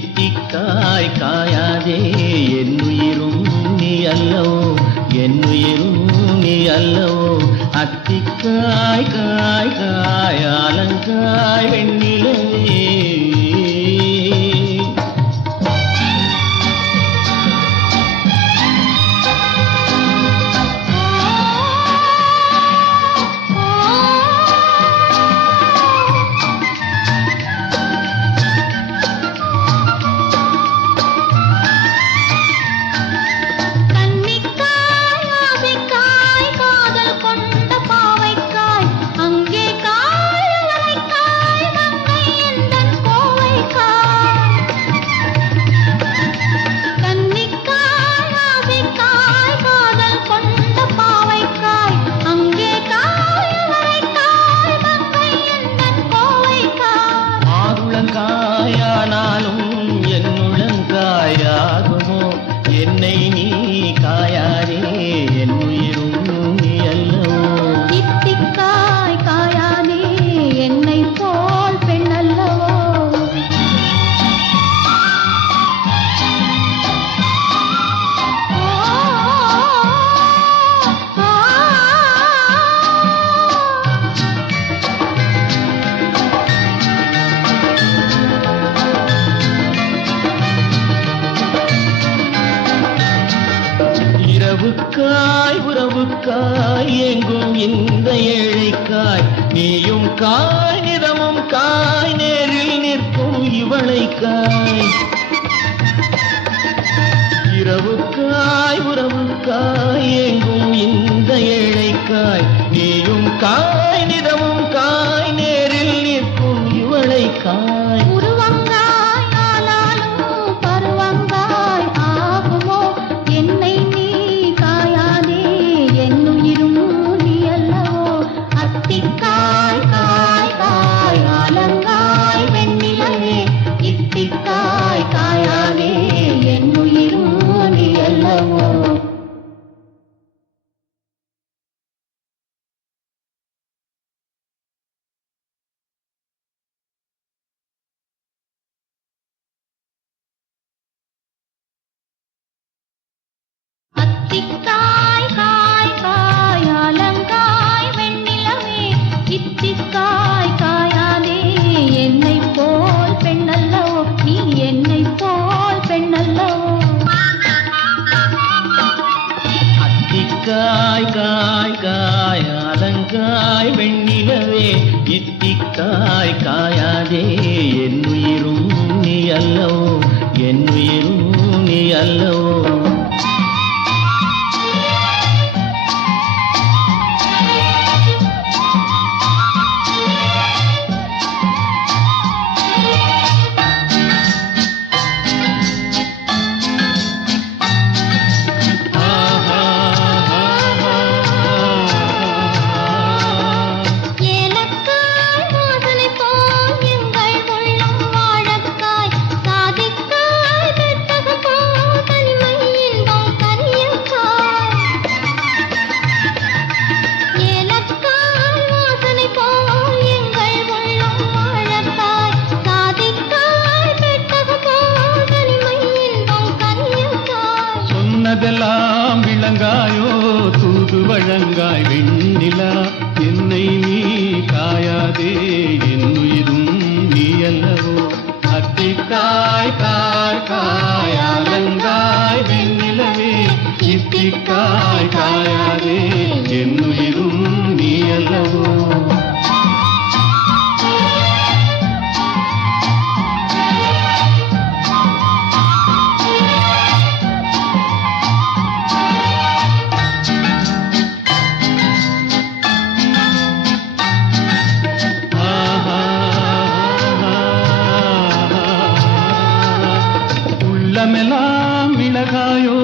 இத்திக்காய் காயாதே என்னுயிரும் நீ அல்லவோ என்னுயிரும் நீ அல்லவோ அத்திக்காய் காய் காய் ஆலங்காய் வெண்ணிலவே என்னை நீ காயாதே என்னுயிரும் நீ அல்லவோ இத்திக்காய் காயாதே என்னை போல் பெண் அல்லவோ உறவுக்காய் எங்கும் இந்த ஏழைக்காய் நீயும் காய் நிறமும் காய் நேரில் நிற்கும் இவளைக்காய் இரவுக்காய் உறவுக்காய் எங்கும் இந்த ஏழைக்காய் நீயும் காய் நிறமும் காய் நேரில் நிற்கும் இவளைக்காய் உருவங்காய் ஆனாலும் பருவங்காய் ஆகுமோ என்னை நீ காயாதே என்னுயிரும் நீ அல்லவோ அத்திக்காய் காய் காய் ஆலங்காய் வெண்ணிலவே இத்திக்காய் காயாதே என்னுயிரும் நீ அல்லவோ அத்திக்காய் காய் காய் ஆலங்காய் வெண்ணிலவே இத்திக்காய் காயாதே என்னை போல் பெண்ணல்லவோ நீ என்னை போல் பெண்ணல்லவோ அத்திக்காய் காய் காய் ஆலங்காய் வெண்ணிலவே இத்திக்காய் காயாதே என்னுயிரும் நீ அல்லவோ என்னுயிரும் நீ அல்லவோ சொன்னதெல்லாம் விளங்காயோ தூது வழங்காய் வெண்ணிலா என்னை நீ காயாதே என்னுயிரும் நீ அல்லவோ அத்திக்காய் காய் காய் ஆலங்காய் வெண்ணிலவே இத்திக்காய் காயாதே என்னுயிரும் நீ அல்லவோ உள்ளமெல்லாம் மிளகாயோ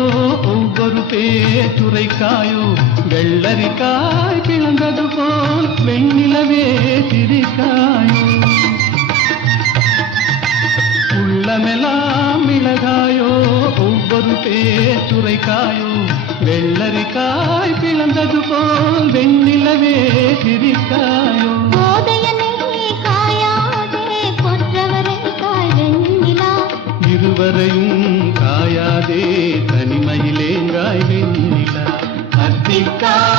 ஒவ்வொரு பேச்சுரைக்காயோ வெள்ளரிக்காய் பிளந்தது போல் வெண்ணிலவே சிரிக்காயோ உள்ளமெல்லாம் மிளகாயோ ஒவ்வொரு பேச்சுரைக்காயோ வெள்ளரிக்காய் பிளந்தது போல் வெண்ணிலவே சிரிக்காயோ வரையும் காயாதே தனிமையிலேங்காய் வெண்ணிலா. அத்திக்காய்